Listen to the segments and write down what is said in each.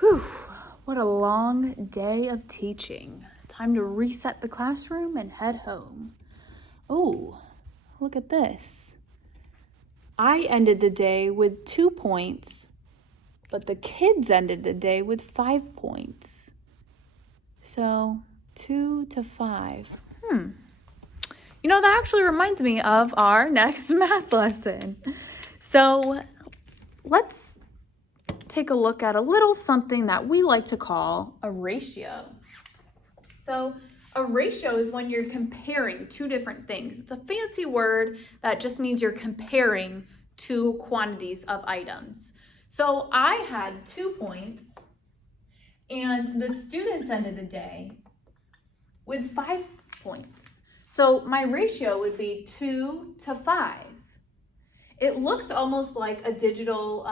Whew, what a long day of teaching. Time to reset the classroom and head home. Oh, look at this. I ended the day with 2 points, but the kids ended the day with 5 points. So 2 to 5. That actually reminds me of our next math lesson. So let's take a look at a little something that we like to call a ratio. So a ratio is when you're comparing two different things. It's a fancy word that just means you're comparing two quantities of items. So I had 2 points and the students ended the day with 5 points. So my ratio would be 2 to 5. It looks almost like a digital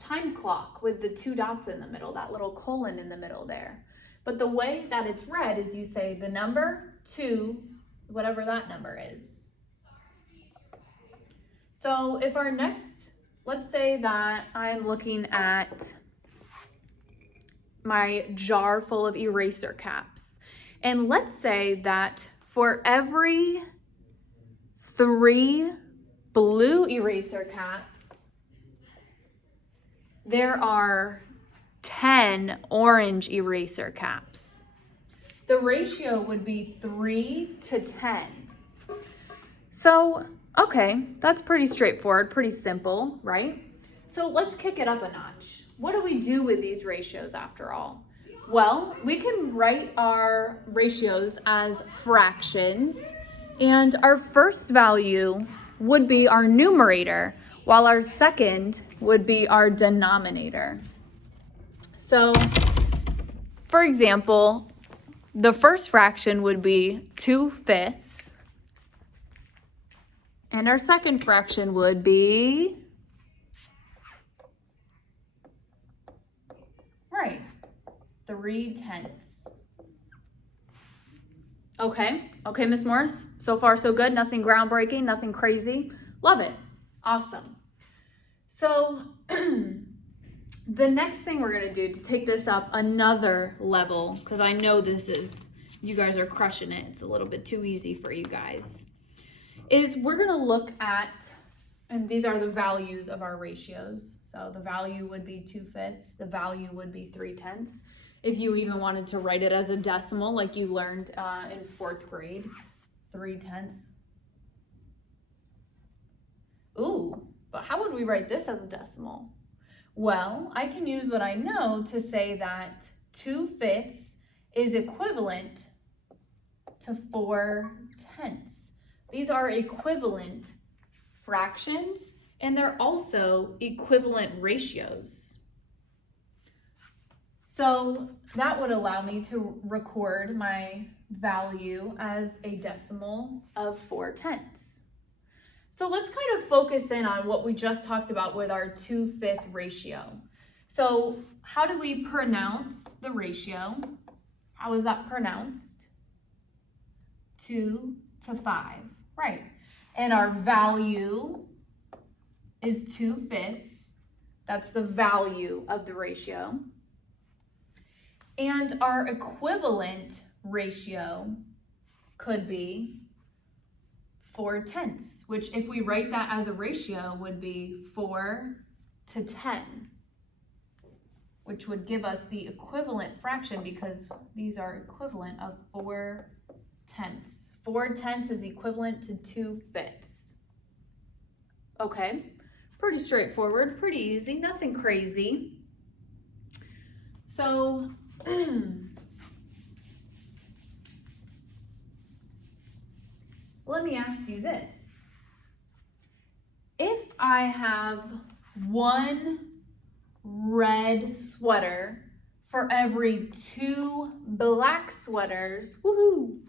time clock with the 2 dots in the middle, that little colon in the middle there. But the way that it's read is you say the number 2, whatever that number is. So if our next, let's say that I'm looking at my jar full of eraser caps. And let's say that for every 3 blue eraser caps, there are 10 orange eraser caps. The ratio would be 3 to 10. So, okay, that's pretty straightforward, pretty simple, right? So let's kick it up a notch. What do we do with these ratios after all? Well, we can write our ratios as fractions, and our first value would be our numerator, while our second would be our denominator. So, for example, the first fraction would be 2/5, and our second fraction would be, 3/10. Okay, Miss Morris, so far so good, nothing groundbreaking, nothing crazy. Love it, awesome. So the next thing we're gonna do to take this up another level, because I know you guys are crushing it, it's a little bit too easy for you guys, is we're gonna look at, and these are the values of our ratios. So the value would be 2/5, the value would be 3/10. If you even wanted to write it as a decimal, like you learned in 4th grade, 3/10. Ooh, but how would we write this as a decimal? Well, I can use what I know to say that 2/5 is equivalent to 4/10. These are equivalent fractions, and they're also equivalent ratios. So that would allow me to record my value as a decimal of 4/10. So let's kind of focus in on what we just talked about with our 2/5 ratio. So how do we pronounce the ratio? How is that pronounced? 2 to 5, right. And our value is 2/5. That's the value of the ratio. And our equivalent ratio could be 4/10, which if we write that as a ratio would be 4 to 10, which would give us the equivalent fraction because these are equivalent of 4/10. 4/10 is equivalent to 2/5. Okay, pretty straightforward, pretty easy, nothing crazy. So, let me ask you this. If I have 1 red sweater for every 2 black sweaters, woohoo,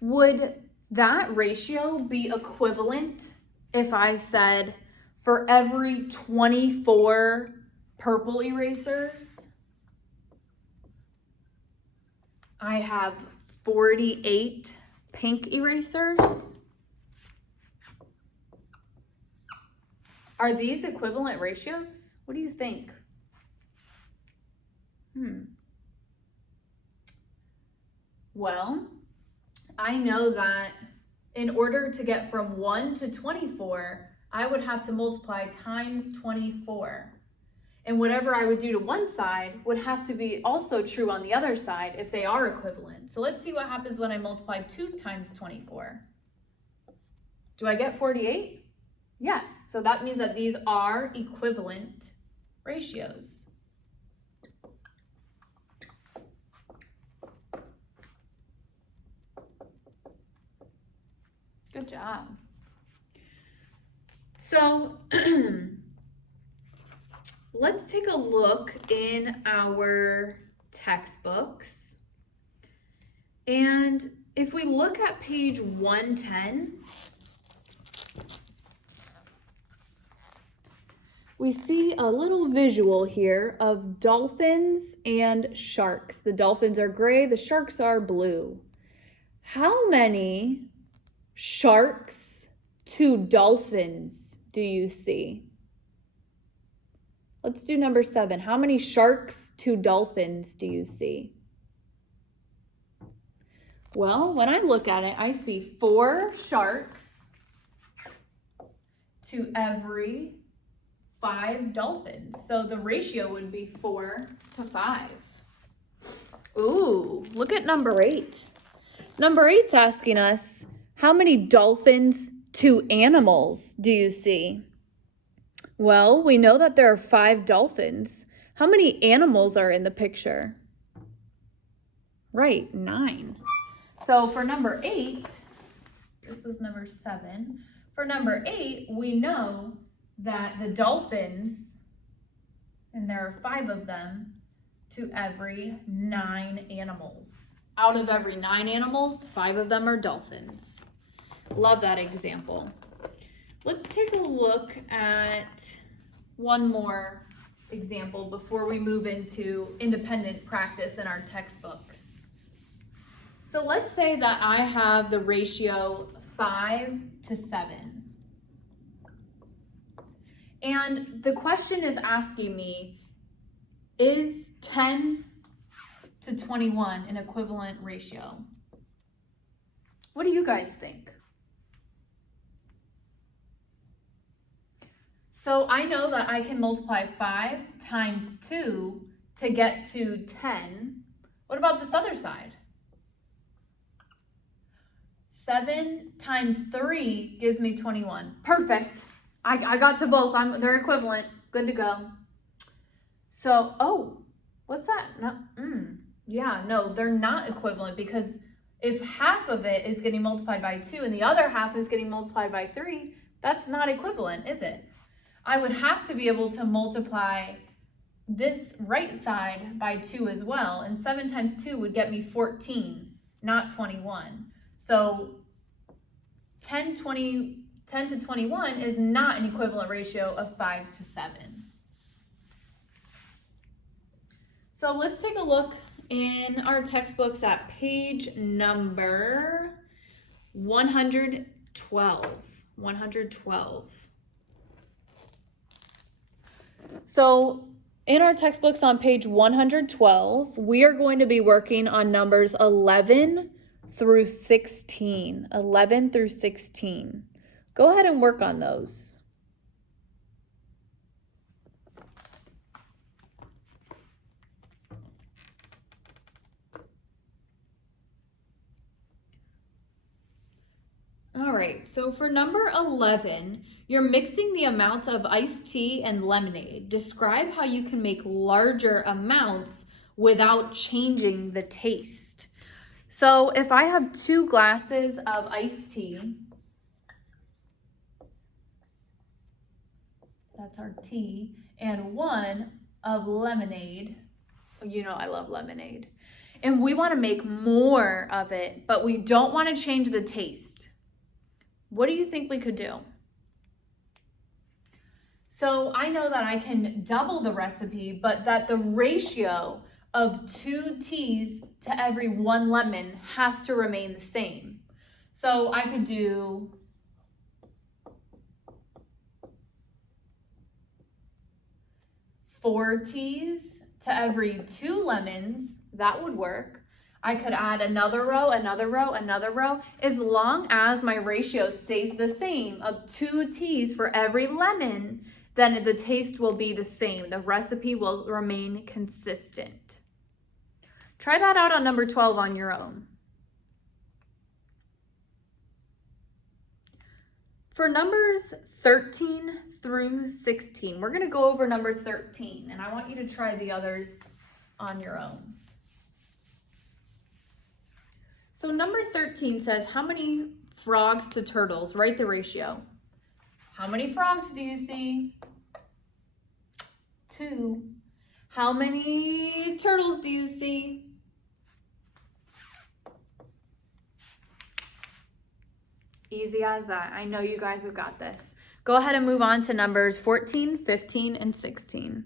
would that ratio be equivalent if I said for every 24 purple erasers, I have 48 pink erasers? Are these equivalent ratios? What do you think? Well, I know that in order to get from 1 to 24, I would have to multiply times 24. And whatever I would do to one side would have to be also true on the other side if they are equivalent. So let's see what happens when I multiply 2 times 24. Do I get 48? Yes, so that means that these are equivalent ratios. Good job. So let's take a look in our textbooks. And if we look at page 110, we see a little visual here of dolphins and sharks. The dolphins are gray, the sharks are blue. How many sharks to dolphins do you see? Let's do number 7. How many sharks to dolphins do you see? Well, when I look at it, I see 4 sharks to every 5 dolphins. So the ratio would be 4 to 5. Ooh, look at number 8. Number 8's asking us, how many dolphins to animals do you see? Well, we know that there are 5 dolphins. How many animals are in the picture? Right, 9. So for number 8, this was number 7. For number 8, we know that the dolphins, and there are 5 of them, to every 9 animals. Out of every 9 animals, 5 of them are dolphins. Love that example. Let's take a look at one more example before we move into independent practice in our textbooks. So let's say that I have the ratio 5 to 7. And the question is asking me, is 10 to 21 an equivalent ratio? What do you guys think? So I know that I can multiply 5 times 2 to get to 10. What about this other side? 7 times 3 gives me 21. Perfect. I got to both. They're equivalent. Good to go. So, oh, what's that? No, yeah, no, they're not equivalent, because if half of it is getting multiplied by 2 and the other half is getting multiplied by 3, that's not equivalent, is it? I would have to be able to multiply this right side by 2 as well, and 7 times 2 would get me 14, not 21. So 10 to 21 is not an equivalent ratio of 5 to 7. So let's take a look in our textbooks at page number 112. 112. So in our textbooks on page 112, we are going to be working on numbers 11 through 16. 11 through 16. Go ahead and work on those. All right, so for number 11, you're mixing the amounts of iced tea and lemonade. Describe how you can make larger amounts without changing the taste. So if I have 2 glasses of iced tea, that's our tea, and 1 of lemonade, you know I love lemonade, and we want to make more of it, but we don't want to change the taste. What do you think we could do? So I know that I can double the recipe, but that the ratio of 2 teas to every 1 lemon has to remain the same. So I could do 4 teas to every 2 lemons, that would work. I could add another row, another row, another row, as long as my ratio stays the same of 2 teas for every lemon, then the taste will be the same. The recipe will remain consistent. Try that out on number 12 on your own. For numbers 13 through 16, we're going to go over number 13, and I want you to try the others on your own. So number 13 says, how many frogs to turtles? Write the ratio. How many frogs do you see? 2. How many turtles do you see? Easy as that. I know you guys have got this. Go ahead and move on to numbers 14, 15, and 16.